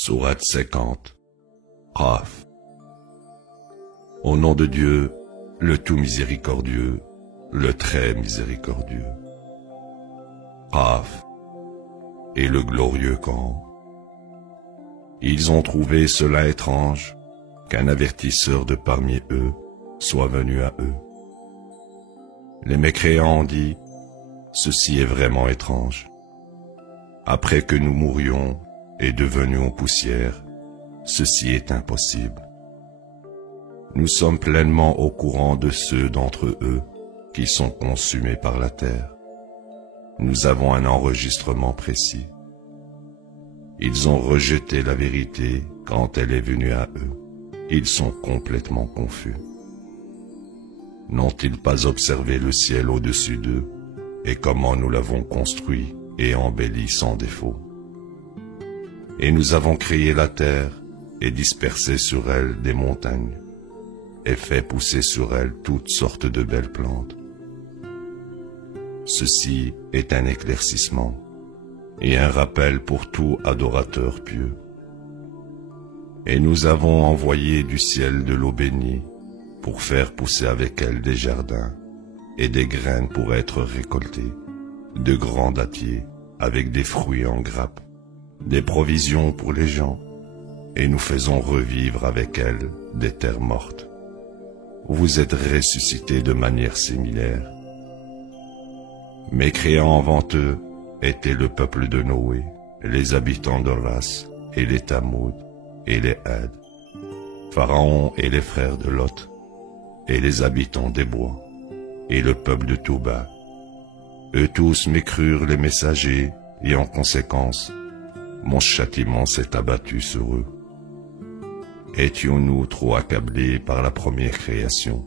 Sourate 50. Qaf. Au nom de Dieu, le tout miséricordieux, le très miséricordieux. Qaf. Et le glorieux Coran. Ils ont trouvé cela étrange qu'un avertisseur de parmi eux soit venu à eux. Les mécréants ont dit, ceci est vraiment étrange. Après que nous mourions et devenions poussière, ceci est impossible. Nous sommes pleinement au courant de ceux d'entre eux qui sont consumés par la terre. Nous avons un enregistrement précis. Ils ont rejeté la vérité quand elle est venue à eux. Ils sont complètement confus. N'ont-ils pas observé le ciel au-dessus d'eux et comment nous l'avons construit et embelli sans défaut? Et nous avons créé la terre et dispersé sur elle des montagnes et fait pousser sur elle toutes sortes de belles plantes. Ceci est un éclaircissement et un rappel pour tout adorateur pieux. Et nous avons envoyé du ciel de l'eau bénie pour faire pousser avec elle des jardins et des graines pour être récoltées, de grands dattiers avec des fruits en grappes, des provisions pour les gens, et nous faisons revivre avec elle des terres mortes. Vous êtes ressuscités de manière similaire. Mécréants avant eux étaient le peuple de Noé, les habitants de Ras et les Tamoud et les Had, Pharaon et les frères de Lot, et les habitants des bois, et le peuple de Touba. Eux tous mécrurent les messagers, et en conséquence, mon châtiment s'est abattu sur eux. Étions-nous trop accablés par la première création?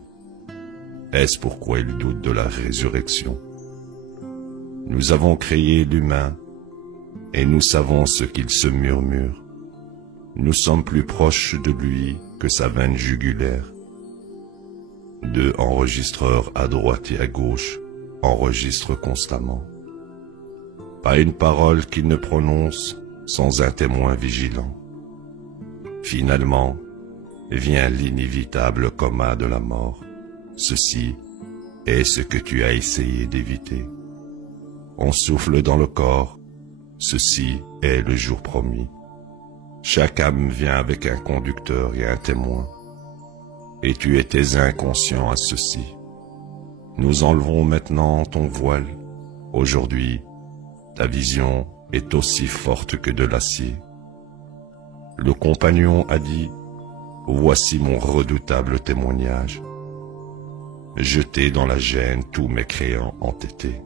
Est-ce pourquoi ils doutent de la résurrection? Nous avons créé l'humain, et nous savons ce qu'il se murmure. Nous sommes plus proches de lui que sa veine jugulaire. Deux enregistreurs à droite et à gauche enregistrent constamment. Pas une parole qu'ils ne prononcent sans un témoin vigilant. Finalement, vient l'inévitable coma de la mort. Ceci est ce que tu as essayé d'éviter. On souffle dans le corps. Ceci est le jour promis. Chaque âme vient avec un conducteur et un témoin. Et tu étais inconscient à ceci. Nous enlevons maintenant ton voile. Aujourd'hui, ta vision est aussi forte que de l'acier. Le compagnon a dit, voici mon redoutable témoignage. Jetez dans la gêne tous mécréants entêtés,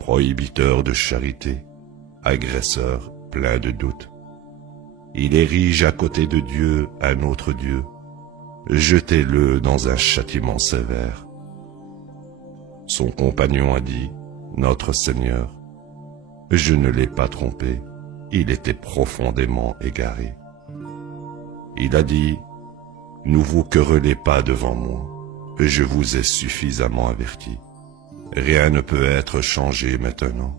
prohibiteurs de charité, agresseurs pleins de doutes. Il érige à côté de Dieu un autre Dieu. Jetez-le dans un châtiment sévère. Son compagnon a dit, notre Seigneur, je ne l'ai pas trompé, il était profondément égaré. Il a dit, ne vous querellez pas devant moi, je vous ai suffisamment averti. Rien ne peut être changé maintenant,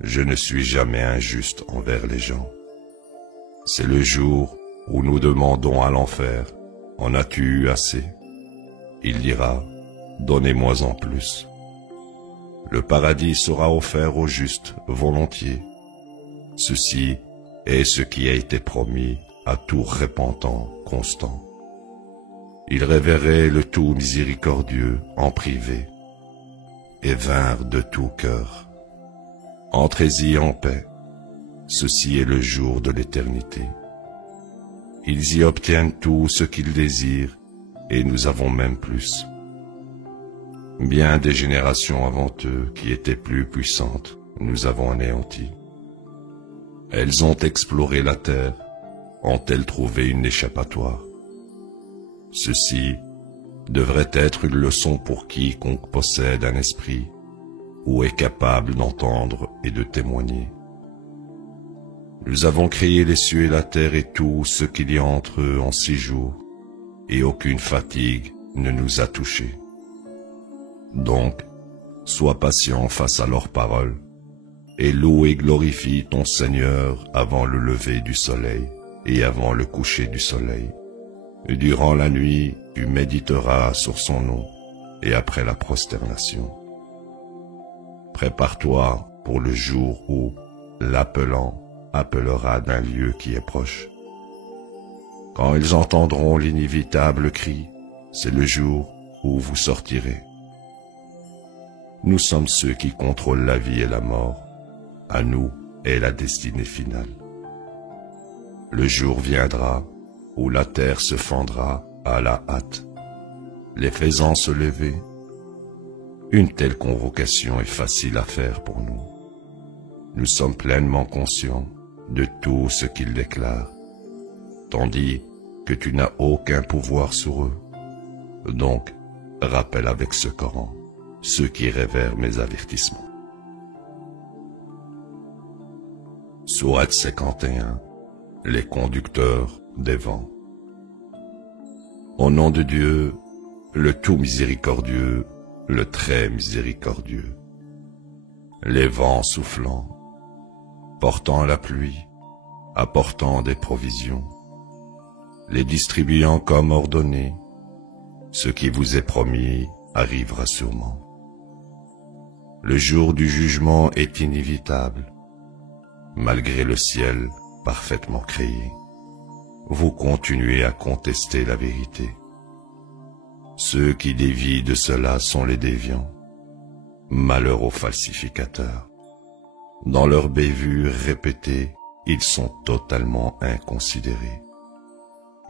je ne suis jamais injuste envers les gens. C'est le jour où nous demandons à l'enfer, en as-tu eu assez? Il dira, donnez-moi en plus. Le paradis sera offert aux justes volontiers. Ceci est ce qui a été promis à tout repentant constant. Ils révéraient le tout miséricordieux en privé et vinrent de tout cœur. Entrez-y en paix. Ceci est le jour de l'éternité. Ils y obtiennent tout ce qu'ils désirent, et nous avons même plus. Bien des générations avant eux, qui étaient plus puissantes, nous avons anéanti. Elles ont exploré la terre, ont-elles trouvé une échappatoire? Ceci devrait être une leçon pour quiconque possède un esprit, ou est capable d'entendre et de témoigner. Nous avons créé les cieux et la terre et tout ce qu'il y a entre eux en 6 jours, et aucune fatigue ne nous a touchés. Donc, sois patient face à leurs paroles, et loue et glorifie ton Seigneur avant le lever du soleil, et avant le coucher du soleil. Durant la nuit, tu méditeras sur son nom, et après la prosternation. Prépare-toi pour le jour où, l'appelant, appellera d'un lieu qui est proche. Quand ils entendront l'inévitable cri, c'est le jour où vous sortirez. Nous sommes ceux qui contrôlent la vie et la mort. À nous est la destinée finale. Le jour viendra où la terre se fendra à la hâte, les faisant se lever. Une telle convocation est facile à faire pour nous. Nous sommes pleinement conscients de tout ce qu'ils déclarent, tandis que tu n'as aucun pouvoir sur eux. Donc, rappelle avec ce Coran ceux qui révèrent mes avertissements. Sourate 51. Les conducteurs des vents. Au nom de Dieu, le tout miséricordieux, le très miséricordieux. Les vents soufflant, portant la pluie, apportant des provisions, les distribuant comme ordonné, ce qui vous est promis arrivera sûrement. Le jour du jugement est inévitable, malgré le ciel parfaitement créé. Vous continuez à contester la vérité. Ceux qui dévient de cela sont les déviants. Malheur aux falsificateurs. Dans leurs bévues répétées, ils sont totalement inconsidérés.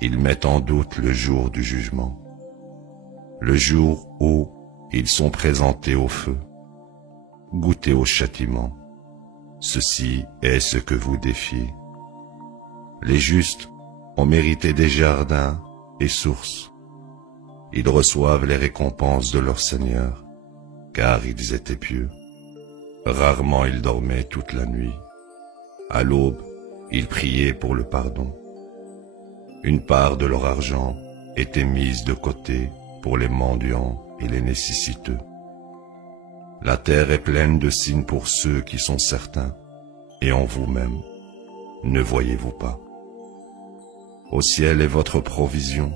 Ils mettent en doute le jour du jugement, le jour où ils sont présentés au feu. Goûtez au châtiment. Ceci est ce que vous défiez. Les justes ont mérité des jardins et sources. Ils reçoivent les récompenses de leur Seigneur, car ils étaient pieux. Rarement ils dormaient toute la nuit. À l'aube, ils priaient pour le pardon. Une part de leur argent était mise de côté pour les mendiants et les nécessiteux. La terre est pleine de signes pour ceux qui sont certains, et en vous-même, ne voyez-vous pas? Au ciel est votre provision,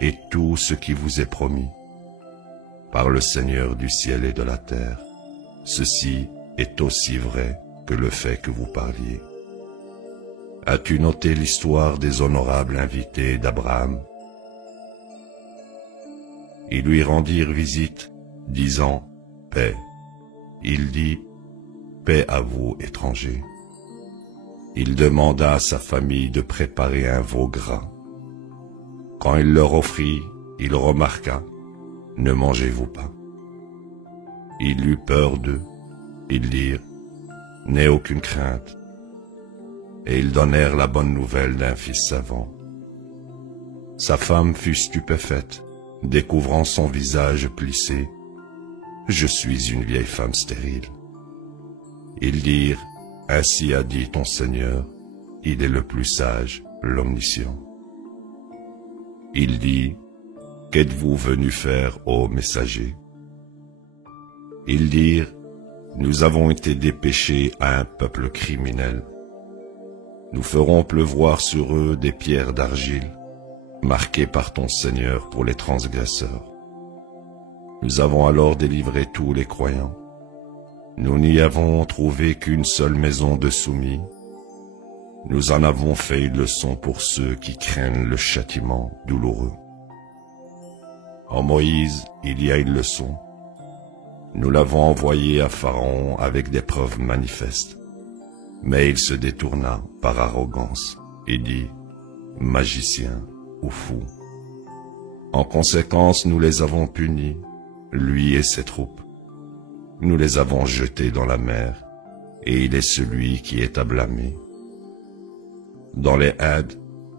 et tout ce qui vous est promis. Par le Seigneur du ciel et de la terre, ceci est aussi vrai que le fait que vous parliez. As-tu noté l'histoire des honorables invités d'Abraham? Ils lui rendirent visite, disant « Paix ». Il dit « Paix à vous, étrangers ». Il demanda à sa famille de préparer un veau gras. Quand il leur offrit, il remarqua « Ne mangez-vous pas ?» Il eut peur d'eux. Ils dirent « N'aie aucune crainte ». Et ils donnèrent la bonne nouvelle d'un fils savant. Sa femme fut stupéfaite, découvrant son visage plissé. « Je suis une vieille femme stérile. » Ils dirent « Ainsi a dit ton Seigneur, il est le plus sage, l'omniscient. » Il dit « Qu'êtes-vous venu faire, ô messager ?» Ils dirent « Nous avons été dépêchés à un peuple criminel. Nous ferons pleuvoir sur eux des pierres d'argile, marquées par ton Seigneur pour les transgresseurs. Nous avons alors délivré tous les croyants. Nous n'y avons trouvé qu'une seule maison de soumis. Nous en avons fait une leçon pour ceux qui craignent le châtiment douloureux. En Moïse, il y a une leçon. Nous l'avons envoyé à Pharaon avec des preuves manifestes. Mais il se détourna par arrogance et dit « Magicien ou fou ». En conséquence, nous les avons punis, lui et ses troupes. Nous les avons jetés dans la mer, et il est celui qui est à blâmer. Dans les Indes,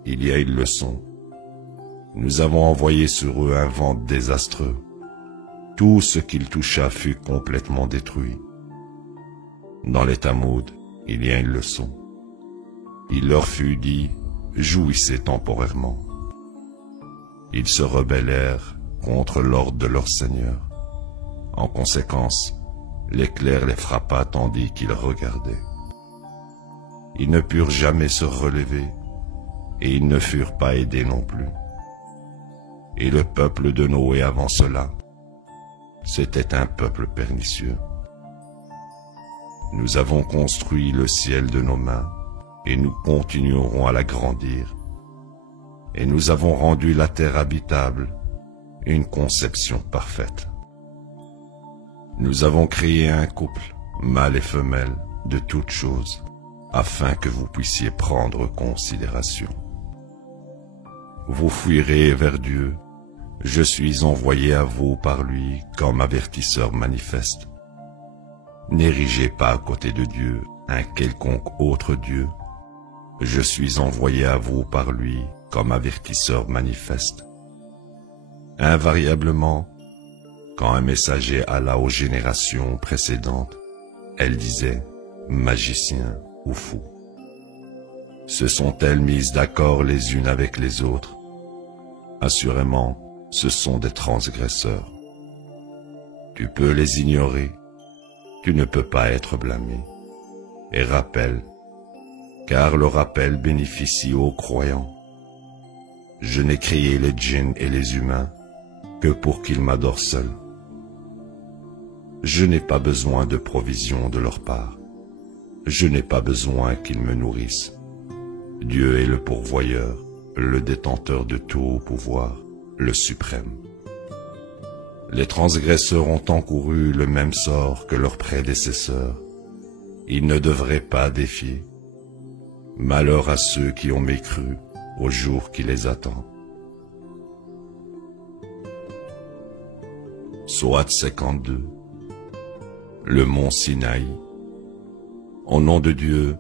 il y a une leçon. Nous avons envoyé sur eux un vent désastreux. Tout ce qu'il toucha fut complètement détruit. Dans les Tamoud, il y a une leçon. Il leur fut dit, jouissez temporairement. Ils se rebellèrent contre l'ordre de leur Seigneur. En conséquence, l'éclair les frappa tandis qu'ils regardaient. Ils ne purent jamais se relever, et ils ne furent pas aidés non plus. Et le peuple de Noé avant cela, c'était un peuple pernicieux. Nous avons construit le ciel de nos mains, et nous continuerons à l'agrandir. Et nous avons rendu la terre habitable, une conception parfaite. Nous avons créé un couple, mâle et femelle, de toutes choses, afin que vous puissiez prendre considération. Vous fuirez vers Dieu, je suis envoyé à vous par lui comme avertisseur manifeste. N'érigez pas à côté de Dieu un quelconque autre Dieu. Je suis envoyé à vous par lui comme avertisseur manifeste. Invariablement, quand un messager alla aux générations précédentes, elle disait « magicien » ou « fou ». Se sont-elles mises d'accord les unes avec les autres? Assurément, ce sont des transgresseurs. Tu peux les ignorer, tu ne peux pas être blâmé. Et rappelle, car le rappel bénéficie aux croyants. Je n'ai créé les djinns et les humains que pour qu'ils m'adorent seuls. Je n'ai pas besoin de provisions de leur part. Je n'ai pas besoin qu'ils me nourrissent. Dieu est le pourvoyeur, le détenteur de tout pouvoir, le suprême. Les transgresseurs ont encouru le même sort que leurs prédécesseurs. Ils ne devraient pas défier. Malheur à ceux qui ont mécru au jour qui les attend. Sourate 52. Le mont Sinaï. Au nom de Dieu,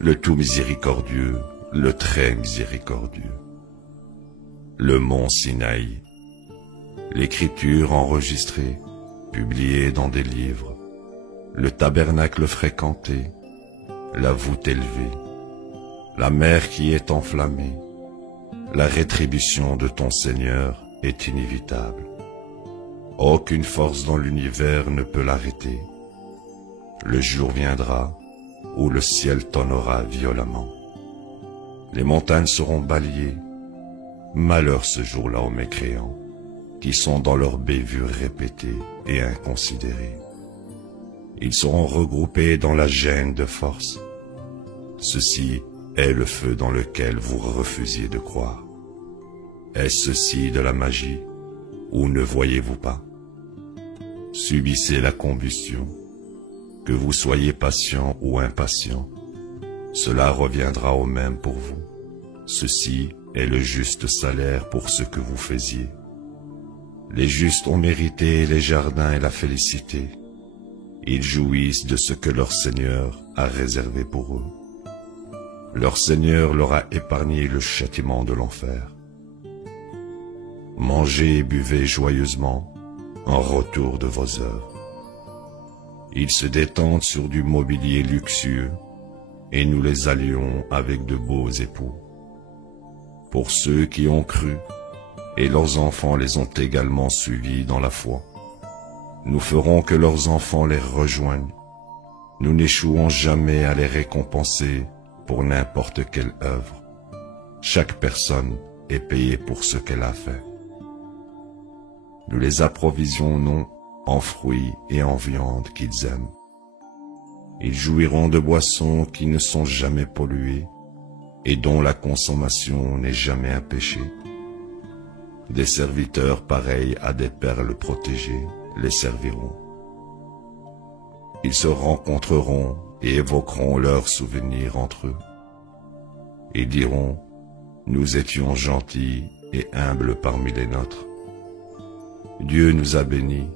le tout miséricordieux, le très miséricordieux. Le mont Sinaï. L'écriture enregistrée, publiée dans des livres. Le tabernacle fréquenté, la voûte élevée. La mer qui est enflammée. La rétribution de ton Seigneur est inévitable. Aucune force dans l'univers ne peut l'arrêter. Le jour viendra où le ciel tonnera violemment. Les montagnes seront balayées. Malheur ce jour-là aux mécréants, qui sont dans leur bévue répétée et inconsidérée. Ils seront regroupés dans la gêne de force. Ceci est le feu dans lequel vous refusiez de croire. Est-ce ceci de la magie, ou ne voyez-vous pas? Subissez la combustion. Que vous soyez patient ou impatient, cela reviendra au même pour vous. Ceci est le juste salaire pour ce que vous faisiez. Les justes ont mérité les jardins et la félicité. Ils jouissent de ce que leur Seigneur a réservé pour eux. Leur Seigneur leur a épargné le châtiment de l'enfer. Mangez et buvez joyeusement en retour de vos œuvres. Ils se détendent sur du mobilier luxueux, et nous les allions avec de beaux époux. Pour ceux qui ont cru, et leurs enfants les ont également suivis dans la foi, nous ferons que leurs enfants les rejoignent. Nous n'échouons jamais à les récompenser pour n'importe quelle œuvre. Chaque personne est payée pour ce qu'elle a fait. Nous les approvisionnons en fruits et en viande qu'ils aiment. Ils jouiront de boissons qui ne sont jamais polluées et dont la consommation n'est jamais un péché. Des serviteurs pareils à des perles protégées les serviront. Ils se rencontreront et évoqueront leurs souvenirs entre eux. Ils diront, nous étions gentils et humbles parmi les nôtres. Dieu nous a bénis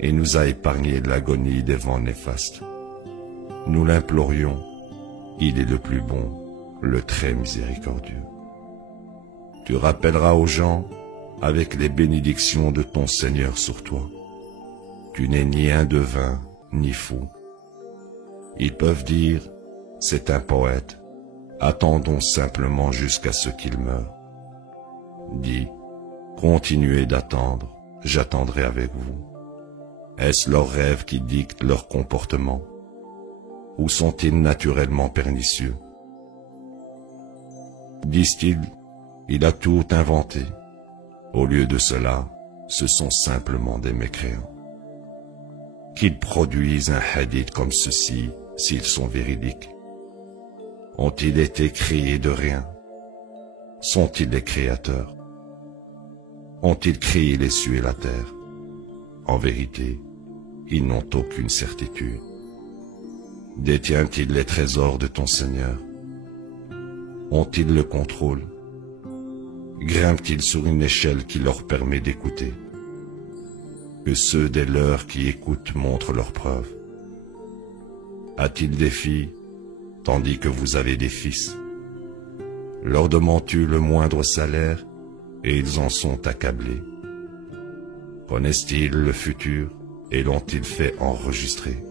et nous a épargné de l'agonie des vents néfastes. Nous l'implorions, il est le plus bon, le très miséricordieux. Tu rappelleras aux gens avec les bénédictions de ton Seigneur sur toi. Tu n'es ni un devin, ni fou. Ils peuvent dire, c'est un poète, attendons simplement jusqu'à ce qu'il meure. Dis, continuez d'attendre, j'attendrai avec vous. Est-ce leurs rêves qui dictent leur comportement, ou sont-ils naturellement pernicieux? Disent-ils, il a tout inventé. Au lieu de cela, ce sont simplement des mécréants. Qu'ils produisent un hadith comme ceci, s'ils sont véridiques. Ont-ils été créés de rien? Sont-ils les créateurs? Ont-ils créé les cieux et la terre? En vérité, ils n'ont aucune certitude. Détient-il les trésors de ton Seigneur? Ont-ils le contrôle? Grimpent-ils sur une échelle qui leur permet d'écouter? Que ceux des leurs qui écoutent montrent leurs preuves. A-t-il des filles, tandis que vous avez des fils? Leur demandes-tu le moindre salaire, et ils en sont accablés? Connaissent-ils le futur, et l'ont-ils fait enregistrer?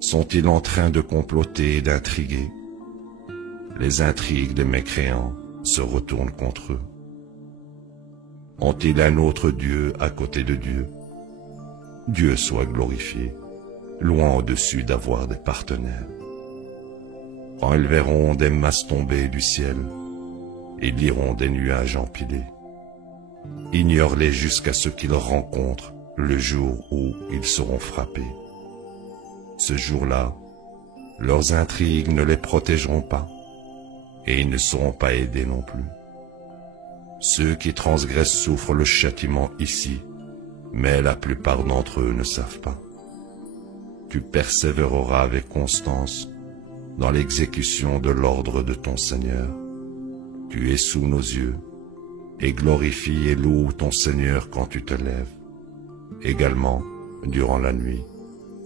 Sont-ils en train de comploter et d'intriguer? Les intrigues des mécréants se retournent contre eux. Ont-ils un autre Dieu à côté de Dieu? Dieu soit glorifié, loin au-dessus d'avoir des partenaires. Quand ils verront des masses tomber du ciel, ils liront des nuages empilés. Ignore-les jusqu'à ce qu'ils rencontrent le jour où ils seront frappés. Ce jour-là, leurs intrigues ne les protégeront pas, et ils ne seront pas aidés non plus. Ceux qui transgressent souffrent le châtiment ici, mais la plupart d'entre eux ne savent pas. Tu persévéreras avec constance dans l'exécution de l'ordre de ton Seigneur. Tu es sous nos yeux, et glorifie et loue ton Seigneur quand tu te lèves. Également, durant la nuit,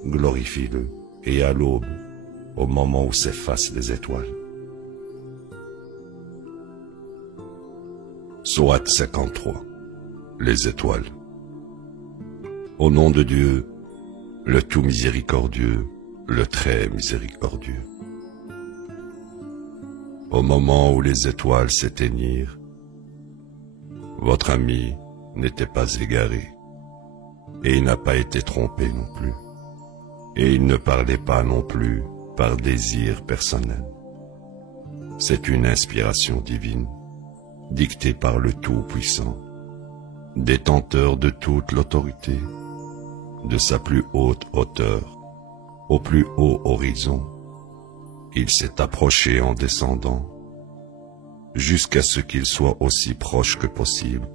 glorifie-le, et à l'aube, au moment où s'effacent les étoiles. Sourate 53. Les étoiles. Au nom de Dieu, le tout miséricordieux, le très miséricordieux. Au moment où les étoiles s'éteignirent, votre ami n'était pas égaré, et il n'a pas été trompé non plus, et il ne parlait pas non plus par désir personnel. C'est une inspiration divine, dictée par le Tout-Puissant, détenteur de toute l'autorité, de sa plus haute hauteur, au plus haut horizon. Il s'est approché en descendant, jusqu'à ce qu'il soit aussi proche que possible.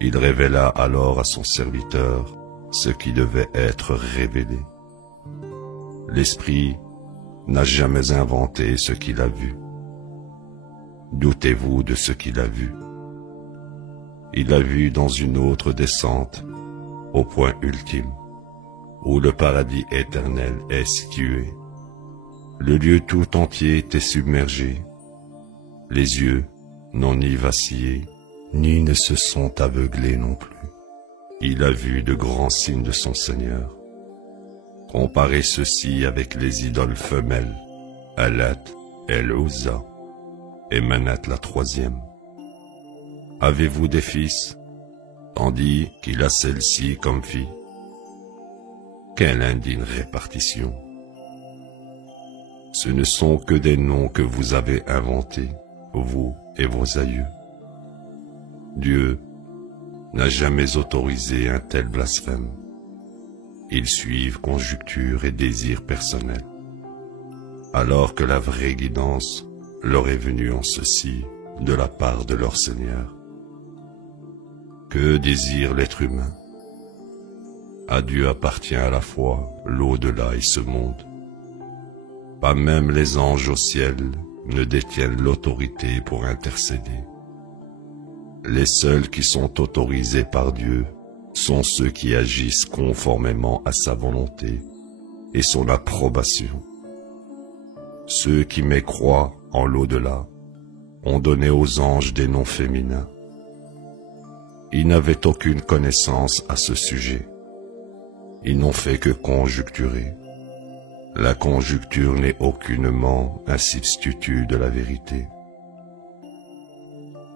Il révéla alors à son serviteur ce qui devait être révélé. L'Esprit n'a jamais inventé ce qu'il a vu. Doutez-vous de ce qu'il a vu? Il a vu dans une autre descente, au point ultime, où le paradis éternel est situé. Le lieu tout entier était submergé. Les yeux n'ont ni vacillé, ni ne se sont aveuglés non plus. Il a vu de grands signes de son Seigneur. Comparez ceci avec les idoles femelles, Alat, El-Uzza et Manat la troisième. Avez-vous des fils, tandis qu'il a celle-ci comme fille? Quelle indigne répartition! Ce ne sont que des noms que vous avez inventés, vous et vos aïeux. Dieu n'a jamais autorisé un tel blasphème. Ils suivent conjectures et désirs personnels, alors que la vraie guidance leur est venue en ceci de la part de leur Seigneur. Que désire l'être humain? À Dieu appartient à la fois l'au-delà et ce monde. Pas même les anges au ciel ne détiennent l'autorité pour intercéder. Les seuls qui sont autorisés par Dieu sont ceux qui agissent conformément à sa volonté et son approbation. Ceux qui mécroient en l'au-delà ont donné aux anges des noms féminins. Ils n'avaient aucune connaissance à ce sujet. Ils n'ont fait que conjecturer. La conjecture n'est aucunement un substitut de la vérité.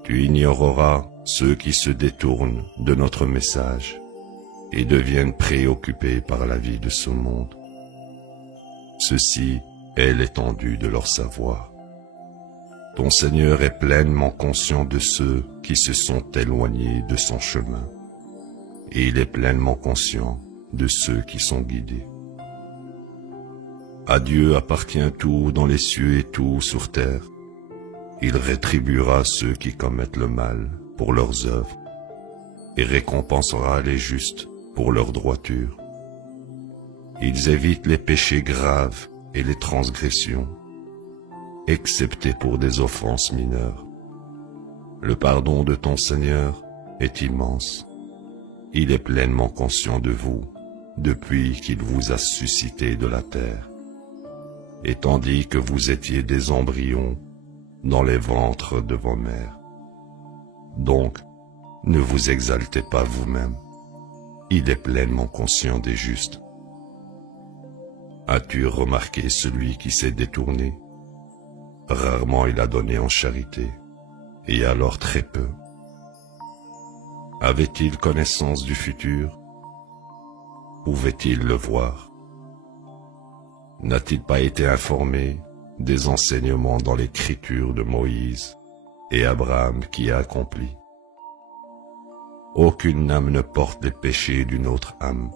Tu ignoreras ceux qui se détournent de notre message et deviennent préoccupés par la vie de ce monde. Ceci est l'étendue de leur savoir. Ton Seigneur est pleinement conscient de ceux qui se sont éloignés de son chemin, et il est pleinement conscient de ceux qui sont guidés. À Dieu appartient tout dans les cieux et tout sur terre. Il rétribuera ceux qui commettent le mal pour leurs œuvres, et récompensera les justes pour leur droiture. Ils évitent les péchés graves et les transgressions, excepté pour des offenses mineures. Le pardon de ton Seigneur est immense. Il est pleinement conscient de vous depuis qu'il vous a suscité de la terre, et tandis que vous étiez des embryons dans les ventres de vos mères. Donc, ne vous exaltez pas vous-même. Il est pleinement conscient des justes. As-tu remarqué celui qui s'est détourné? Rarement il a donné en charité, et alors très peu. Avait-il connaissance du futur? Pouvait-il le voir? N'a-t-il pas été informé des enseignements dans l'écriture de Moïse et Abraham qui a accompli? Aucune âme ne porte les péchés d'une autre âme.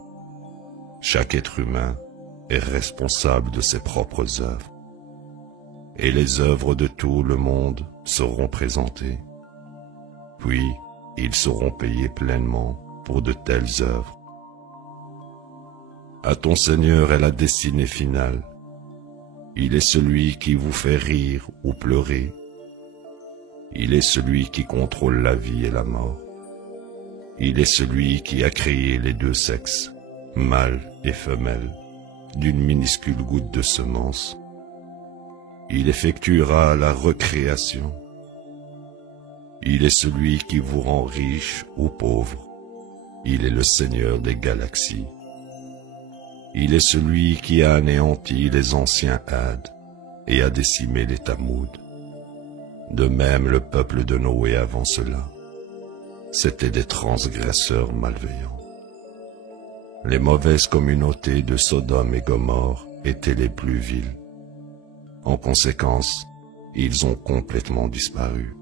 Chaque être humain est responsable de ses propres œuvres, et les œuvres de tout le monde seront présentées. Puis, ils seront payés pleinement pour de telles œuvres. À ton Seigneur est la destinée finale. Il est celui qui vous fait rire ou pleurer. Il est celui qui contrôle la vie et la mort. Il est celui qui a créé les deux sexes, mâle et femelle, d'une minuscule goutte de semence. Il effectuera la recréation. Il est celui qui vous rend riche ou pauvre. Il est le Seigneur des galaxies. Il est celui qui a anéanti les anciens Hades et a décimé les Tammud. De même le peuple de Noé avant cela. C'étaient des transgresseurs malveillants. Les mauvaises communautés de Sodome et Gomorrhe étaient les plus viles. En conséquence, ils ont complètement disparu.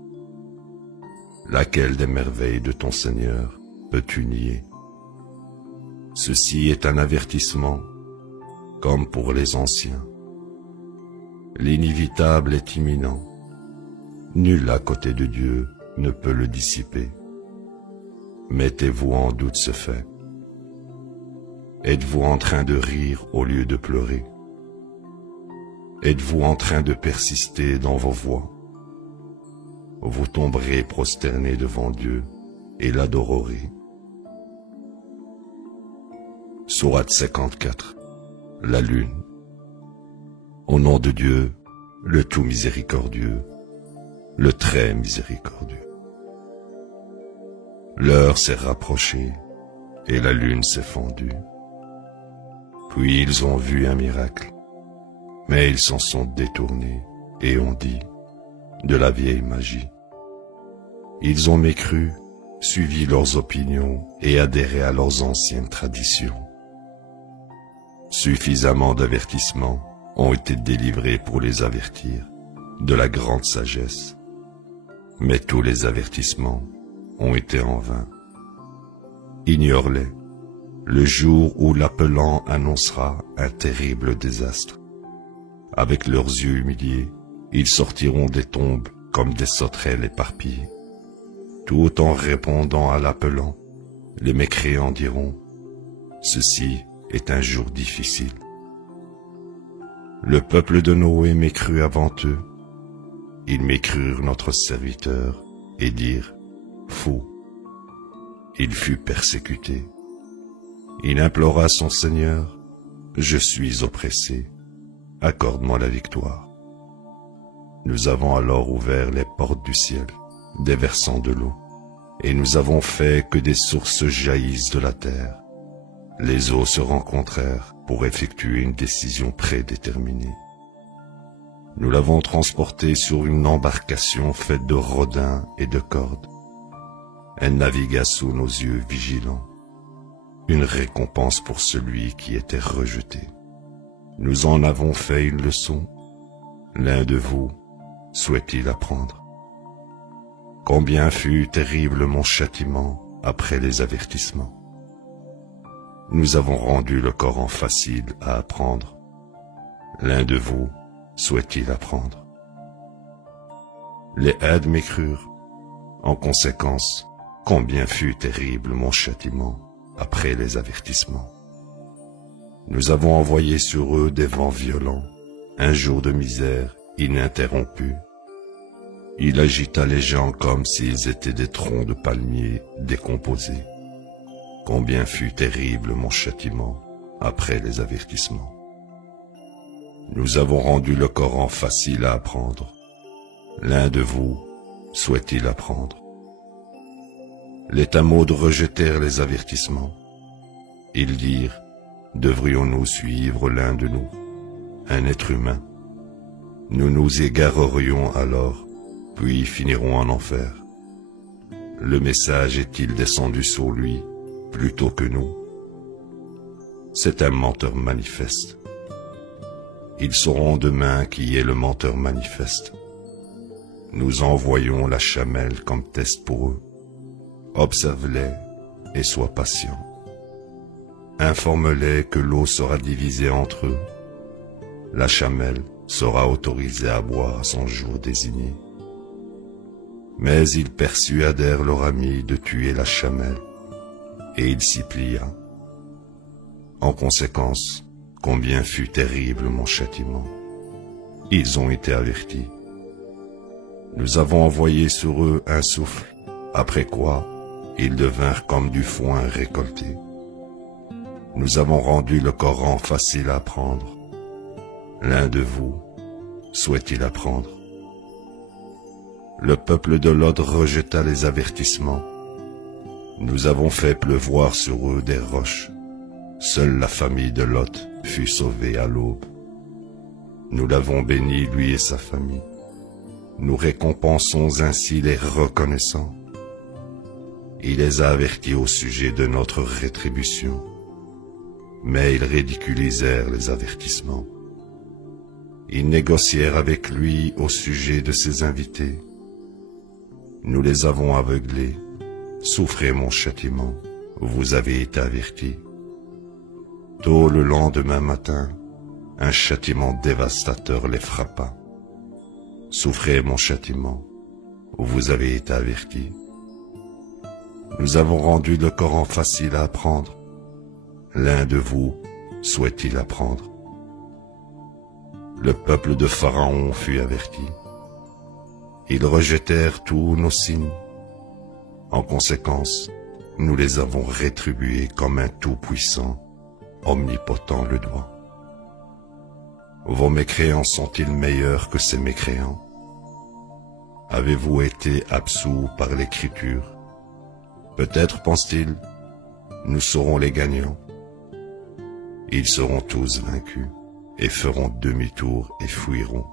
Laquelle des merveilles de ton Seigneur peux-tu nier? Ceci est un avertissement, comme pour les anciens. L'inévitable est imminent. Nul à côté de Dieu ne peut le dissiper. Mettez-vous en doute ce fait. Êtes-vous en train de rire au lieu de pleurer? Êtes-vous en train de persister dans vos voies? Vous tomberez prosterné devant Dieu et l'adorerez. Sourate 54. La lune. Au nom de Dieu, le tout miséricordieux, le très miséricordieux. L'heure s'est rapprochée et la lune s'est fendue. Puis ils ont vu un miracle, mais ils s'en sont détournés et ont dit de la vieille magie. Ils ont mécru, suivi leurs opinions et adhéré à leurs anciennes traditions. Suffisamment d'avertissements ont été délivrés pour les avertir de la grande sagesse. Mais tous les avertissements ont été en vain. Ignore-les, le jour où l'appelant annoncera un terrible désastre. Avec leurs yeux humiliés, ils sortiront des tombes comme des sauterelles éparpillées. Tout en répondant à l'appelant, les mécréants diront « Ceci est un jour difficile ». Le peuple de Noé mécrut avant eux. Ils mécrurent notre serviteur et dirent « Fou ». Il fut persécuté. Il implora son Seigneur « Je suis oppressé, accorde-moi la victoire ». Nous avons alors ouvert les portes du ciel, déversant de l'eau, et nous avons fait que des sources jaillissent de la terre. Les eaux se rencontrèrent pour effectuer une décision prédéterminée. Nous l'avons transporté sur une embarcation faite de rodins et de cordes. Elle navigua sous nos yeux vigilants, une récompense pour celui qui était rejeté. Nous en avons fait une leçon. L'un de vous souhaite-t-il apprendre? Combien fut terrible mon châtiment après les avertissements. Nous avons rendu le Coran facile à apprendre. L'un de vous souhaite-t-il apprendre? Les Had m'écrurent. En conséquence, combien fut terrible mon châtiment après les avertissements. Nous avons envoyé sur eux des vents violents, un jour de misère ininterrompu. Il agita les gens comme s'ils étaient des troncs de palmiers décomposés. Combien fut terrible mon châtiment après les avertissements. Nous avons rendu le Coran facile à apprendre. L'un de vous souhaite-t-il apprendre? Les Tamouds rejetèrent les avertissements. Ils dirent, devrions-nous suivre l'un de nous, un être humain? Nous nous égarerions alors, puis finirons en enfer. Le message est-il descendu sur lui plutôt que nous? C'est un menteur manifeste. Ils sauront demain qui est le menteur manifeste. Nous envoyons la chamelle comme test pour eux. Observe-les et sois patient. Informe-les que l'eau sera divisée entre eux. La chamelle sera autorisée à boire à son jour désigné. Mais ils persuadèrent leur ami de tuer la chamelle, et il s'y plia. En conséquence, combien fut terrible mon châtiment. Ils ont été avertis. Nous avons envoyé sur eux un souffle, après quoi ils devinrent comme du foin récolté. Nous avons rendu le Coran facile à apprendre. L'un de vous souhaite-t-il apprendre? Le peuple de Lot rejeta les avertissements. Nous avons fait pleuvoir sur eux des roches. Seule la famille de Lot fut sauvée à l'aube. Nous l'avons béni, lui et sa famille. Nous récompensons ainsi les reconnaissants. Il les a avertis au sujet de notre rétribution, mais ils ridiculisèrent les avertissements. Ils négocièrent avec lui au sujet de ses invités. Nous les avons aveuglés. Souffrez mon châtiment, vous avez été avertis. Tôt le lendemain matin, un châtiment dévastateur les frappa. Souffrez mon châtiment, vous avez été avertis. Nous avons rendu le Coran facile à apprendre. L'un de vous souhaite-t-il apprendre? Le peuple de Pharaon fut averti. Ils rejetèrent tous nos signes. En conséquence, nous les avons rétribués comme un tout-puissant, omnipotent le doigt. Vos mécréants sont-ils meilleurs que ces mécréants? Avez-vous été absous par l'écriture? Peut-être pense-t-il, nous serons les gagnants. Ils seront tous vaincus et feront demi-tour et fuiront.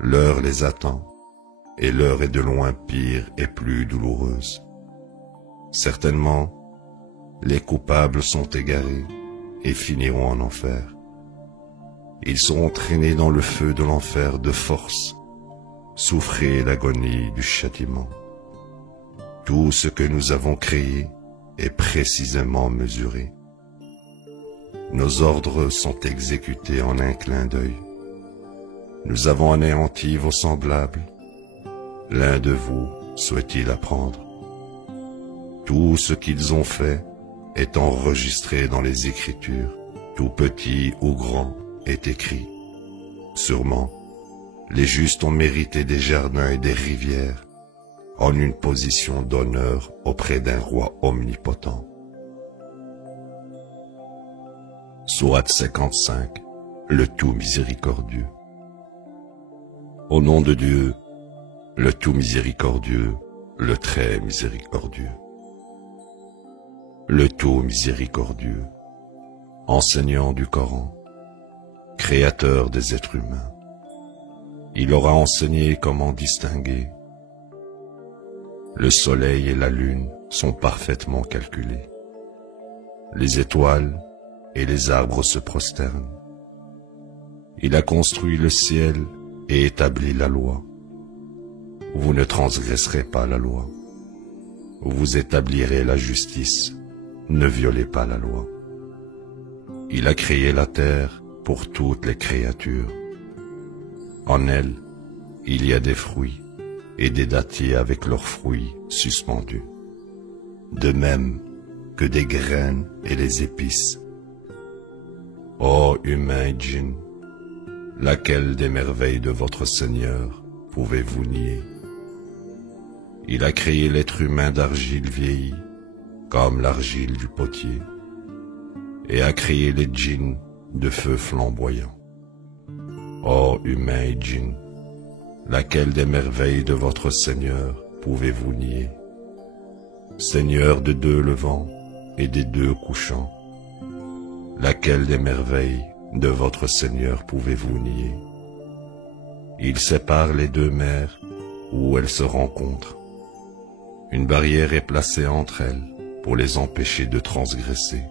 L'heure les attend, et l'heure est de loin pire et plus douloureuse. Certainement, les coupables sont égarés et finiront en enfer. Ils seront traînés dans le feu de l'enfer de force. Souffrez l'agonie du châtiment. Tout ce que nous avons créé est précisément mesuré. Nos ordres sont exécutés en un clin d'œil. Nous avons anéanti vos semblables. L'un de vous souhaite-t-il apprendre? Tout ce qu'ils ont fait est enregistré dans les Écritures. Tout petit ou grand est écrit. Sûrement, les justes ont mérité des jardins et des rivières, en une position d'honneur auprès d'un roi omnipotent. Sourate 55, le tout miséricordieux. Au nom de Dieu, le tout miséricordieux, le très miséricordieux. Le tout miséricordieux, enseignant du Coran, créateur des êtres humains. Il aura enseigné comment distinguer. Le soleil et la lune sont parfaitement calculés. Les étoiles et les arbres se prosternent. Il a construit le ciel et établit la loi. Vous ne transgresserez pas la loi. Vous établirez la justice, ne violez pas la loi. Il a créé la terre pour toutes les créatures. En elle, il y a des fruits et des dattiers avec leurs fruits suspendus, de même que des graines et des épices. Ô humains et djinns, laquelle des merveilles de votre Seigneur pouvez-vous nier? Il a créé l'être humain d'argile vieillie, comme l'argile du potier, et a créé les djinns de feu flamboyant. Ô humains et djinns, laquelle des merveilles de votre Seigneur pouvez-vous nier? Seigneur de deux levants et des deux couchants, laquelle des merveilles de votre Seigneur pouvez-vous nier? Il sépare les deux mers où elles se rencontrent. Une barrière est placée entre elles pour les empêcher de transgresser.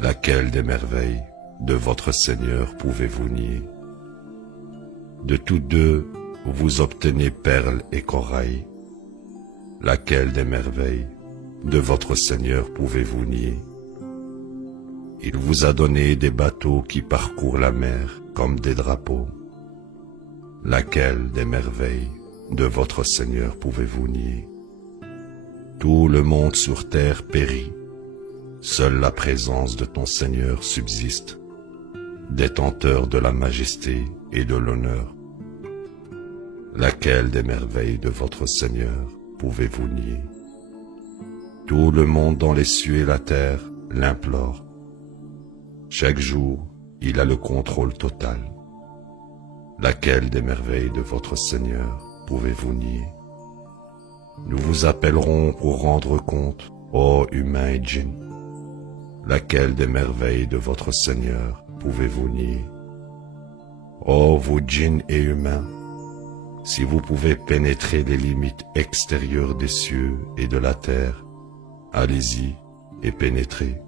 Laquelle des merveilles de votre Seigneur pouvez-vous nier? De toutes deux, vous obtenez perles et corail. Laquelle des merveilles de votre Seigneur pouvez-vous nier? Il vous a donné des bateaux qui parcourent la mer comme des drapeaux. Laquelle des merveilles de votre Seigneur pouvez-vous nier? Tout le monde sur terre périt, seule la présence de ton Seigneur subsiste, détenteur de la majesté et de l'honneur. Laquelle des merveilles de votre Seigneur pouvez-vous nier? Tout le monde dans les cieux et la terre l'implore. Chaque jour, il a le contrôle total. Laquelle des merveilles de votre Seigneur pouvez-vous nier? Nous vous appellerons pour rendre compte, ô humains et djinns. Laquelle des merveilles de votre Seigneur pouvez-vous nier? Ô vous djinns et humains, si vous pouvez pénétrer les limites extérieures des cieux et de la terre, allez-y et pénétrez.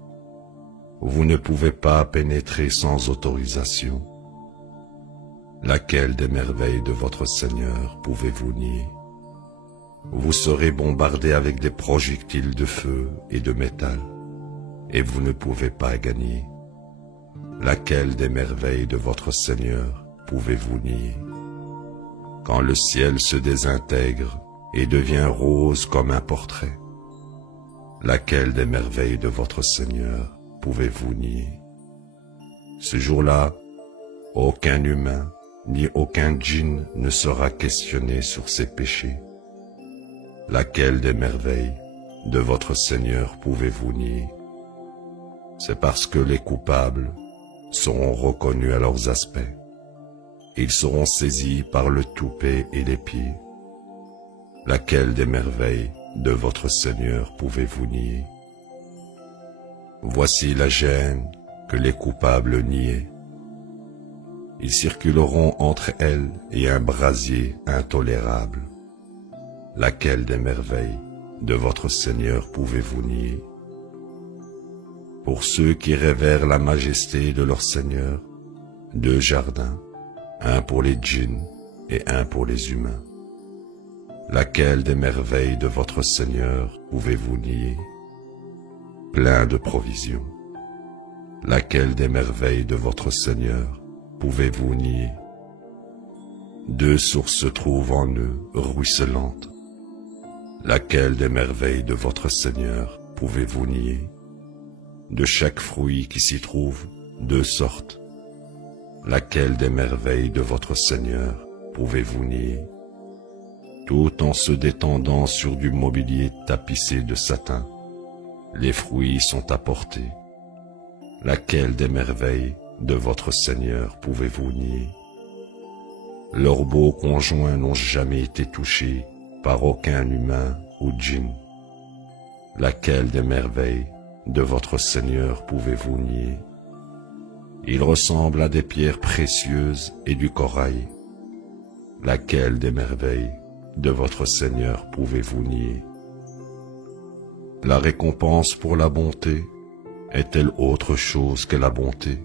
Vous ne pouvez pas pénétrer sans autorisation. Laquelle des merveilles de votre Seigneur pouvez-vous nier? Vous serez bombardés avec des projectiles de feu et de métal, et vous ne pouvez pas gagner. Laquelle des merveilles de votre Seigneur pouvez-vous nier? Quand le ciel se désintègre et devient rose comme un portrait, laquelle des merveilles de votre Seigneur pouvez-vous nier? Ce jour-là, aucun humain ni aucun djinn ne sera questionné sur ses péchés. Laquelle des merveilles de votre Seigneur pouvez-vous nier? C'est parce que les coupables seront reconnus à leurs aspects. Ils seront saisis par le toupet et les pieds. Laquelle des merveilles de votre Seigneur pouvez-vous nier? Voici la gêne que les coupables niaient. Ils circuleront entre elles et un brasier intolérable. Laquelle des merveilles de votre Seigneur pouvez-vous nier? Pour ceux qui révèrent la majesté de leur Seigneur, 2 jardins, un pour les djinns et un pour les humains. Laquelle des merveilles de votre Seigneur pouvez-vous nier? Plein de provisions. Laquelle des merveilles de votre Seigneur pouvez-vous nier? 2 sources se trouvent en eux, ruisselantes. Laquelle des merveilles de votre Seigneur pouvez-vous nier? De chaque fruit qui s'y trouve, 2 sortes. Laquelle des merveilles de votre Seigneur pouvez-vous nier? Tout en se détendant sur du mobilier tapissé de satin, les fruits sont apportés. Laquelle des merveilles de votre Seigneur pouvez-vous nier? Leurs beaux conjoints n'ont jamais été touchés par aucun humain ou djinn. Laquelle des merveilles de votre Seigneur pouvez-vous nier? Ils ressemblent à des pierres précieuses et du corail. Laquelle des merveilles de votre Seigneur pouvez-vous nier? La récompense pour la bonté est-elle autre chose que la bonté?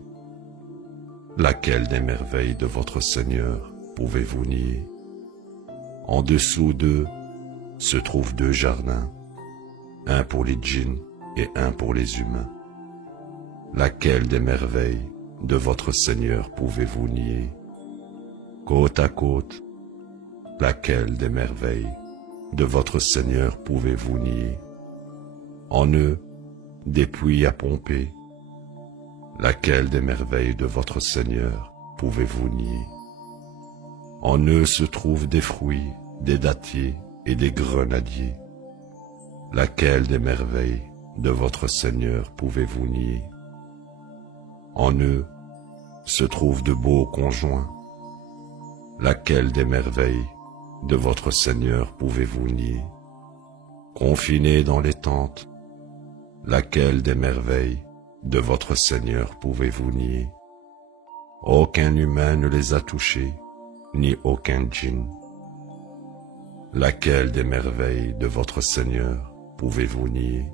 Laquelle des merveilles de votre Seigneur pouvez-vous nier? En dessous d'eux se trouvent 2 jardins, un pour les djinns et un pour les humains. Laquelle des merveilles de votre Seigneur pouvez-vous nier? Côte à côte, laquelle des merveilles de votre Seigneur pouvez-vous nier? En eux, des puits à pomper, laquelle des merveilles de votre Seigneur pouvez-vous nier? En eux se trouvent des fruits, des dattiers et des grenadiers, laquelle des merveilles de votre Seigneur pouvez-vous nier? En eux se trouvent de beaux conjoints, laquelle des merveilles de votre Seigneur pouvez-vous nier? Confinés dans les tentes, laquelle des merveilles de votre Seigneur pouvez-vous nier? Aucun humain ne les a touchés, ni aucun djinn. Laquelle des merveilles de votre Seigneur pouvez-vous nier?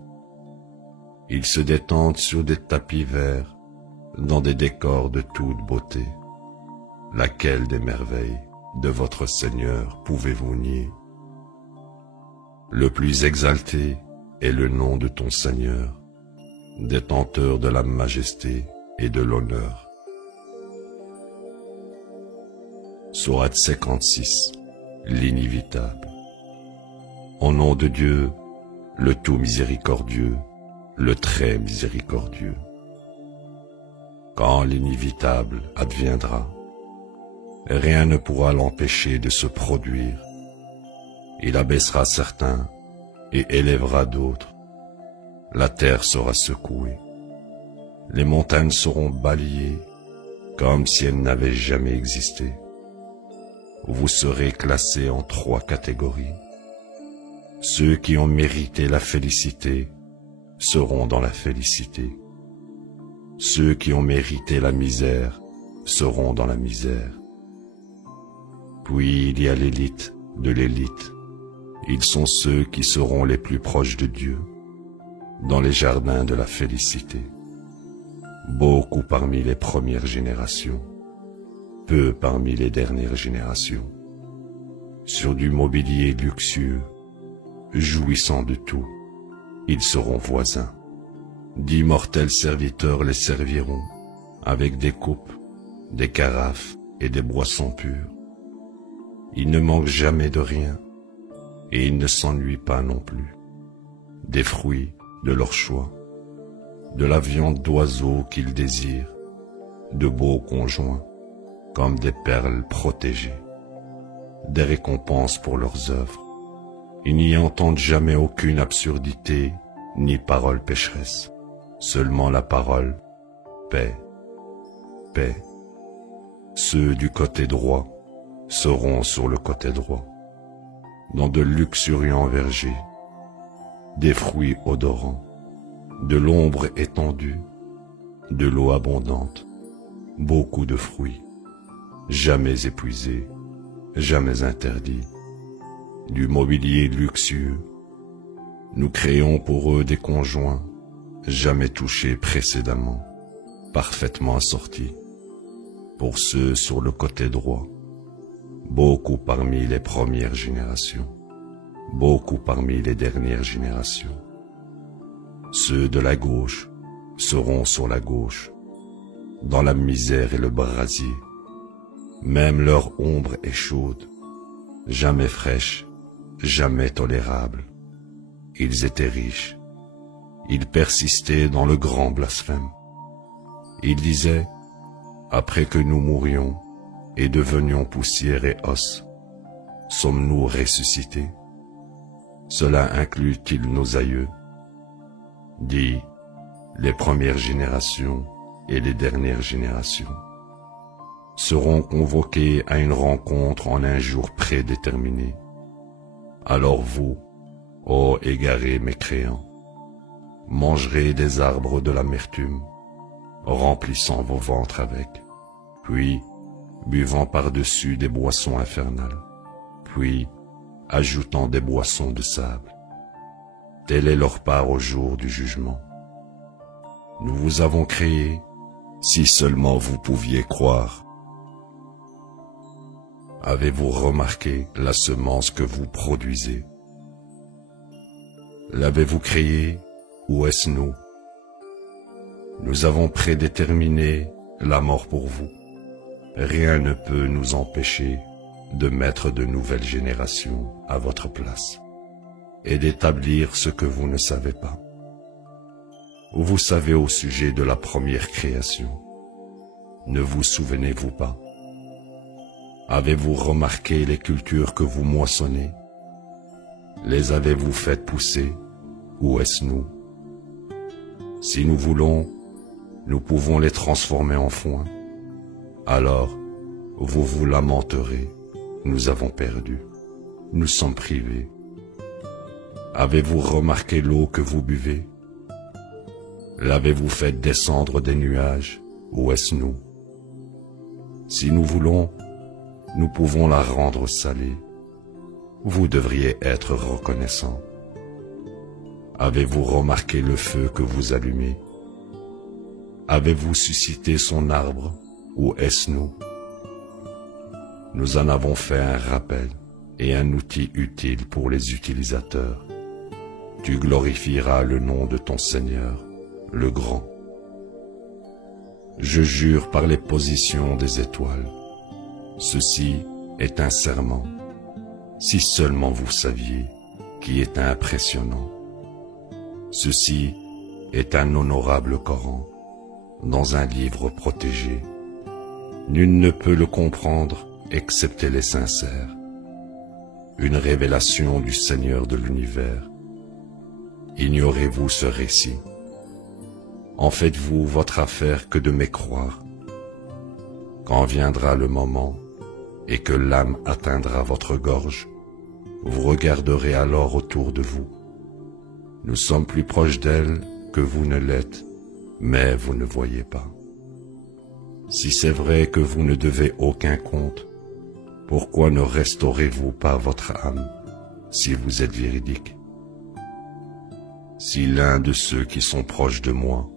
Ils se détendent sur des tapis verts, dans des décors de toute beauté. Laquelle des merveilles de votre Seigneur pouvez-vous nier? Le plus exalté est le nom de ton Seigneur, détenteur de la majesté et de l'honneur. Sourate 56, l'inévitable. Au nom de Dieu, le tout miséricordieux, le très miséricordieux. Quand l'inévitable adviendra, rien ne pourra l'empêcher de se produire. Il abaissera certains et élèvera d'autres. La terre sera secouée. Les montagnes seront balayées comme si elles n'avaient jamais existé. Vous serez classés en 3 catégories. Ceux qui ont mérité la félicité seront dans la félicité. Ceux qui ont mérité la misère seront dans la misère. Puis il y a l'élite de l'élite. Ils sont ceux qui seront les plus proches de Dieu, dans les jardins de la félicité. Beaucoup parmi les premières générations, peu parmi les dernières générations. Sur du mobilier luxueux, jouissant de tout, ils seront voisins. D'immortels serviteurs les serviront avec des coupes, des carafes et des boissons pures. Ils ne manquent jamais de rien et ils ne s'ennuient pas non plus. Des fruits de leur choix, de la viande d'oiseaux qu'ils désirent, de beaux conjoints comme des perles protégées, des récompenses pour leurs œuvres. Ils n'y entendent jamais aucune absurdité ni parole pécheresse. Seulement la parole, paix, paix. Ceux du côté droit seront sur le côté droit, dans de luxuriants vergers, des fruits odorants, de l'ombre étendue, de l'eau abondante, beaucoup de fruits, jamais épuisés, jamais interdits, du mobilier luxueux. Nous créons pour eux des conjoints, jamais touchés précédemment, parfaitement assortis. Pour ceux sur le côté droit, beaucoup parmi les premières générations, beaucoup parmi les dernières générations. Ceux de la gauche seront sur la gauche, dans la misère et le brasier. Même leur ombre est chaude, jamais fraîche, jamais tolérable. Ils étaient riches. Ils persistaient dans le grand blasphème. Ils disaient, après que nous mourions et devenions poussière et os, sommes-nous ressuscités? Cela inclut-il nos aïeux? Dis, les premières générations et les dernières générations seront convoqués à une rencontre en un jour prédéterminé. Alors vous, ô égarés mécréants, mangerez des arbres de l'amertume, remplissant vos ventres avec, puis buvant par-dessus des boissons infernales, puis ajoutant des boissons de sable. Telle est leur part au jour du jugement. Nous vous avons créés, si seulement vous pouviez croire. Avez-vous remarqué la semence que vous produisez? L'avez-vous créée ou est-ce nous? Nous avons prédéterminé la mort pour vous. Rien ne peut nous empêcher de mettre de nouvelles générations à votre place et d'établir ce que vous ne savez pas. Vous savez au sujet de la première création. Ne vous souvenez-vous pas? Avez-vous remarqué les cultures que vous moissonnez? Les avez-vous faites pousser ou est-ce nous? Si nous voulons, nous pouvons les transformer en foin. Alors, vous vous lamenterez. Nous avons perdu. Nous sommes privés. Avez-vous remarqué l'eau que vous buvez? L'avez-vous fait descendre des nuages ou est-ce nous? Si nous voulons, nous pouvons la rendre salée. Vous devriez être reconnaissant. Avez-vous remarqué le feu que vous allumez? Avez-vous suscité son arbre ou est-ce nous? Nous en avons fait un rappel et un outil utile pour les utilisateurs. Tu glorifieras le nom de ton Seigneur, le Grand. Je jure par les positions des étoiles. Ceci est un serment. Si seulement vous saviez qui est impressionnant. Ceci est un honorable Coran, dans un livre protégé. Nul ne peut le comprendre excepté les sincères. Une révélation du Seigneur de l'univers. Ignorez-vous ce récit? En faites-vous votre affaire que de mécroire? Quand viendra le moment et que l'âme atteindra votre gorge, vous regarderez alors autour de vous. Nous sommes plus proches d'elle que vous ne l'êtes, mais vous ne voyez pas. Si c'est vrai que vous ne devez aucun compte, pourquoi ne restaurez-vous pas votre âme si vous êtes véridique? Si l'un de ceux qui sont proches de moi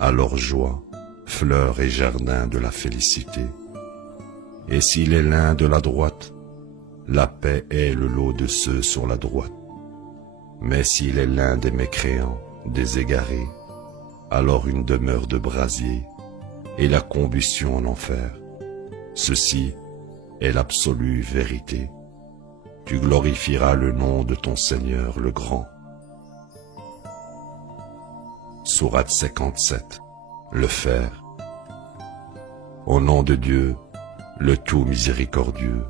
a leur joie, fleurs et jardins de la félicité, et s'il est l'un de la droite, la paix est le lot de ceux sur la droite. Mais s'il est l'un des mécréants, des égarés, alors une demeure de brasier et la combustion en enfer. Ceci est l'absolue vérité. Tu glorifieras le nom de ton Seigneur le Grand. Sourate 57. Le fer. Au nom de Dieu, le tout miséricordieux,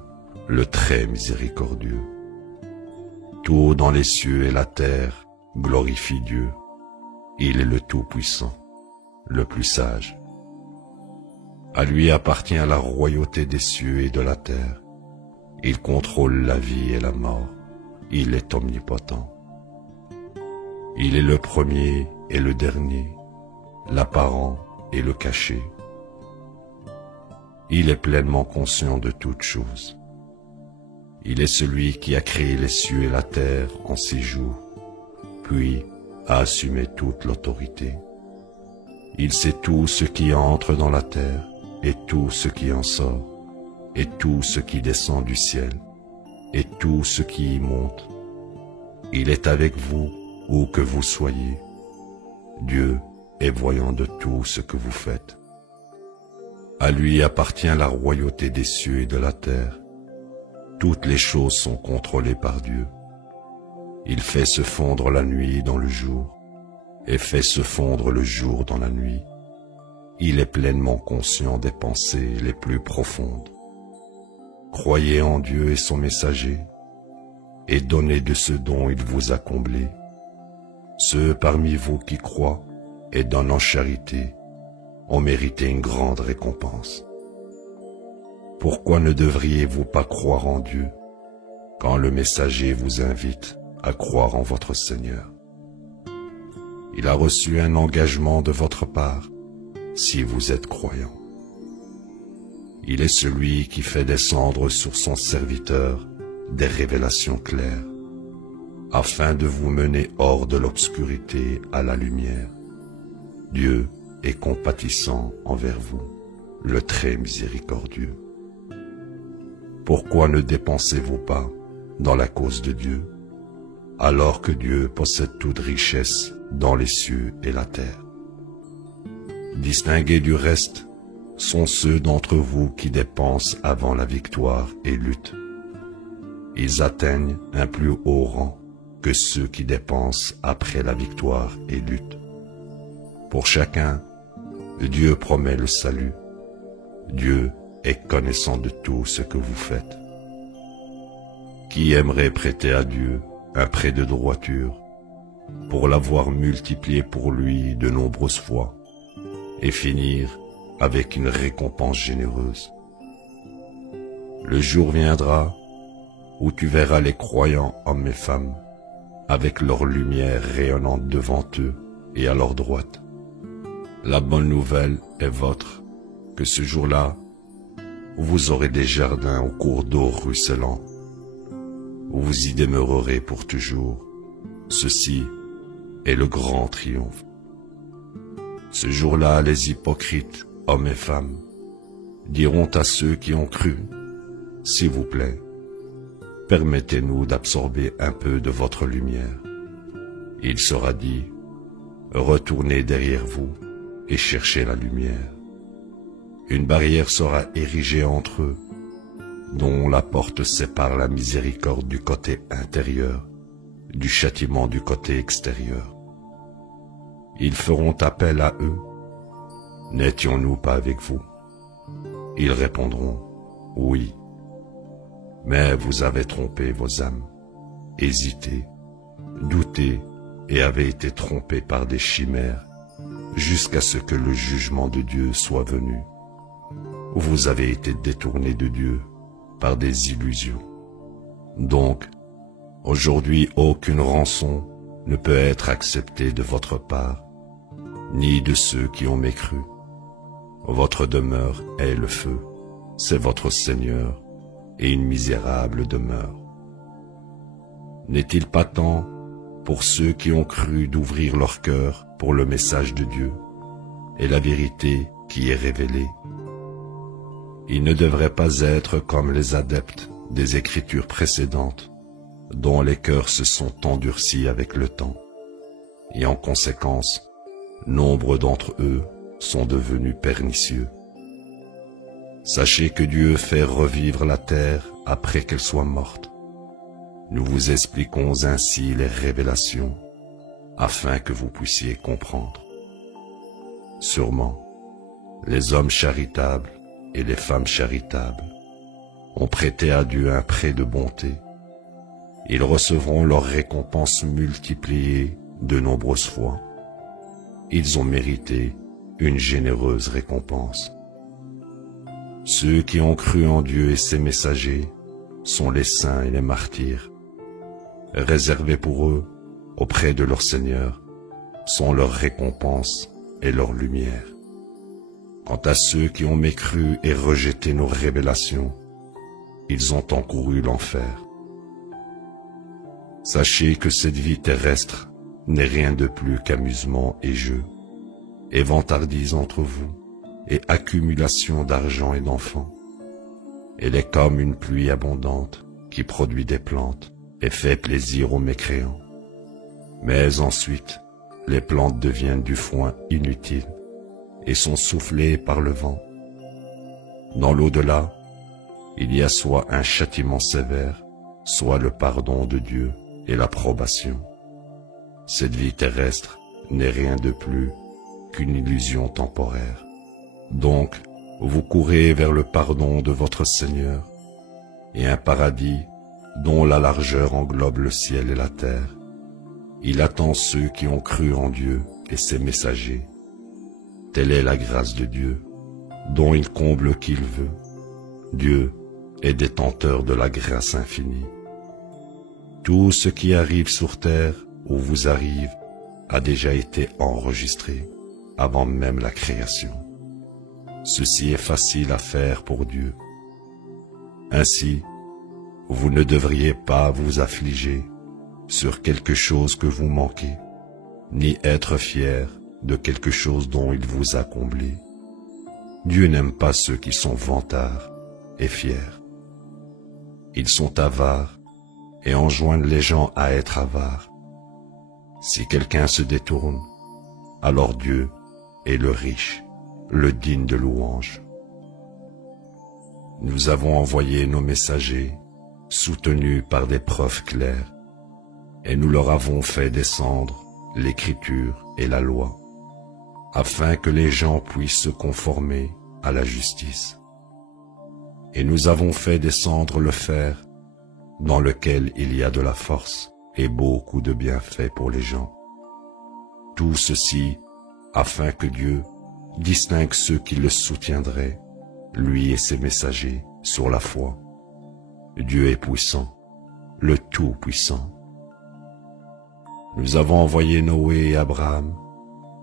le très miséricordieux. Tout dans les cieux et la terre glorifie Dieu. Il est le Tout-Puissant, le plus sage. À lui appartient la royauté des cieux et de la terre. Il contrôle la vie et la mort. Il est omnipotent. Il est le premier et le dernier, l'apparent et le caché. Il est pleinement conscient de toutes choses. Il est celui qui a créé les cieux et la terre en 6 jours, puis a assumé toute l'autorité. Il sait tout ce qui entre dans la terre et tout ce qui en sort, et tout ce qui descend du ciel, et tout ce qui y monte. Il est avec vous où que vous soyez. Dieu est voyant de tout ce que vous faites. À lui appartient la royauté des cieux et de la terre. Toutes les choses sont contrôlées par Dieu. Il fait se fondre la nuit dans le jour, et fait se fondre le jour dans la nuit. Il est pleinement conscient des pensées les plus profondes. Croyez en Dieu et son messager, et donnez de ce dont il vous a comblé. Ceux parmi vous qui croient et donnent en charité ont mérité une grande récompense. Pourquoi ne devriez-vous pas croire en Dieu quand le messager vous invite à croire en votre Seigneur? Il a reçu un engagement de votre part si vous êtes croyant. Il est celui qui fait descendre sur son serviteur des révélations claires, afin de vous mener hors de l'obscurité à la lumière. Dieu est compatissant envers vous, le très miséricordieux. pourquoi ne dépensez-vous pas dans la cause de Dieu, alors que Dieu possède toute richesse dans les cieux et la terre? Distingués du reste sont ceux d'entre vous qui dépensent avant la victoire et luttent. Ils atteignent un plus haut rang que ceux qui dépensent après la victoire et luttent. Pour chacun, Dieu promet le salut. Dieu est connaissant de tout ce que vous faites. Qui aimerait prêter à Dieu un prêt de droiture pour l'avoir multiplié pour lui de nombreuses fois et finir avec une récompense généreuse? Le jour viendra où tu verras les croyants hommes et femmes avec leur lumière rayonnante devant eux et à leur droite. La bonne nouvelle est votre, que ce jour-là, vous aurez des jardins au cours d'eau ruisselant, où vous y demeurerez pour toujours. Ceci est le grand triomphe. Ce jour-là, les hypocrites, hommes et femmes, diront à ceux qui ont cru, « S'il vous plaît, permettez-nous d'absorber un peu de votre lumière. » Il sera dit, « Retournez derrière vous et cherchez la lumière. » Une barrière sera érigée entre eux, dont la porte sépare la miséricorde du côté intérieur, du châtiment du côté extérieur. Ils feront appel à eux. « N'étions-nous pas avec vous ?» Ils répondront, « Oui. » Mais vous avez trompé vos âmes, hésité, douté et avez été trompés par des chimères jusqu'à ce que le jugement de Dieu soit venu. Vous avez été détournés de Dieu par des illusions. Donc, aujourd'hui, aucune rançon ne peut être acceptée de votre part, ni de ceux qui ont mécru. Votre demeure est le feu, c'est votre Seigneur, et une misérable demeure. N'est-il pas temps pour ceux qui ont cru d'ouvrir leur cœur pour le message de Dieu et la vérité qui est révélée? Ils ne devraient pas être comme les adeptes des Écritures précédentes, dont les cœurs se sont endurcis avec le temps, et en conséquence, nombre d'entre eux sont devenus pernicieux. Sachez que Dieu fait revivre la terre après qu'elle soit morte. Nous vous expliquons ainsi les révélations, afin que vous puissiez comprendre. Sûrement, les hommes charitables et les femmes charitables ont prêté à Dieu un prêt de bonté. Ils recevront leur récompense multipliée de nombreuses fois. Ils ont mérité une généreuse récompense. Ceux qui ont cru en Dieu et ses messagers sont les saints et les martyrs. Réservés pour eux, auprès de leur Seigneur, sont leur récompense et leur lumière. Quant à ceux qui ont mécru et rejeté nos révélations, ils ont encouru l'enfer. Sachez que cette vie terrestre n'est rien de plus qu'amusement et jeu, et vantardise entre vous, et accumulation d'argent et d'enfants. Elle est comme une pluie abondante qui produit des plantes et fait plaisir aux mécréants. Mais ensuite, les plantes deviennent du foin inutile et sont soufflées par le vent. Dans l'au-delà, il y a soit un châtiment sévère, soit le pardon de Dieu et l'approbation. Cette vie terrestre n'est rien de plus qu'une illusion temporaire. Donc, vous courez vers le pardon de votre Seigneur et un paradis dont la largeur englobe le ciel et la terre. Il attend ceux qui ont cru en Dieu et ses messagers. Telle est la grâce de Dieu, dont il comble qui il veut. Dieu est détenteur de la grâce infinie. Tout ce qui arrive sur terre ou vous arrive a déjà été enregistré avant même la création. Ceci est facile à faire pour Dieu. Ainsi, vous ne devriez pas vous affliger sur quelque chose que vous manquez, ni être fier de quelque chose dont il vous a comblé. Dieu n'aime pas ceux qui sont vantards et fiers. Ils sont avares et enjoignent les gens à être avares. Si quelqu'un se détourne, alors Dieu est le riche, le digne de louange. Nous avons envoyé nos messagers, soutenus par des preuves claires, et nous leur avons fait descendre l'écriture et la loi, afin que les gens puissent se conformer à la justice. Et nous avons fait descendre le fer, dans lequel il y a de la force et beaucoup de bienfaits pour les gens. Tout ceci afin que Dieu distingue ceux qui le soutiendraient, lui et ses messagers, sur la foi. Dieu est puissant, le Tout-Puissant. Nous avons envoyé Noé et Abraham,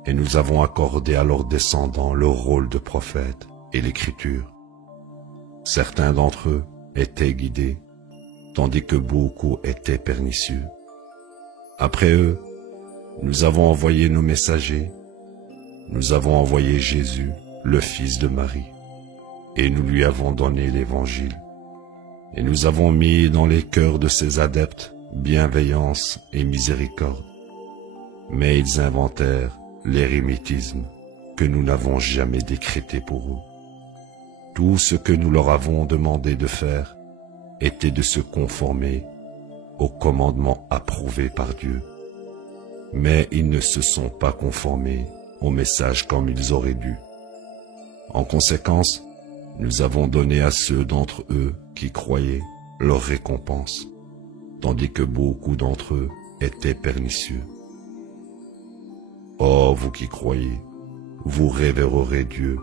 et nous avons accordé à leurs descendants le rôle de prophète et l'écriture. Certains d'entre eux étaient guidés, tandis que beaucoup étaient pernicieux. Après eux, nous avons envoyé nos messagers. Nous avons envoyé Jésus, le fils de Marie, et nous lui avons donné l'Évangile. Et nous avons mis dans les cœurs de ses adeptes bienveillance et miséricorde. Mais ils inventèrent l'érémitisme que nous n'avons jamais décrété pour eux. Tout ce que nous leur avons demandé de faire était de se conformer aux commandements approuvés par Dieu. Mais ils ne se sont pas conformés au message comme ils auraient dû. En conséquence, nous avons donné à ceux d'entre eux qui croyaient leur récompense, tandis que beaucoup d'entre eux étaient pernicieux. Oh, vous qui croyez, vous révérerez Dieu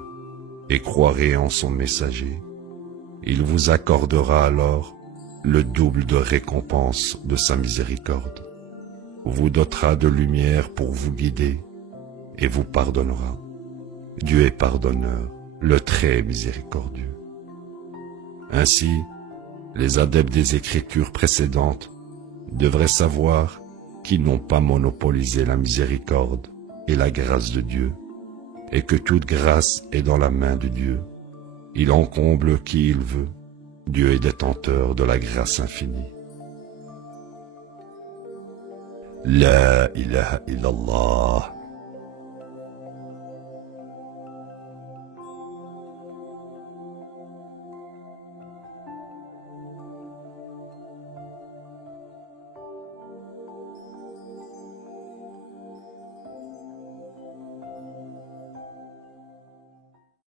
et croirez en son messager. Il vous accordera alors le double de récompense de sa miséricorde, vous dotera de lumière pour vous guider et vous pardonnera. Dieu est pardonneur, le très miséricordieux. Ainsi, les adeptes des Écritures précédentes devraient savoir qu'ils n'ont pas monopolisé la miséricorde et la grâce de Dieu, et que toute grâce est dans la main de Dieu. Il en comble qui il veut. Dieu est détenteur de la grâce infinie. La ilaha illallah.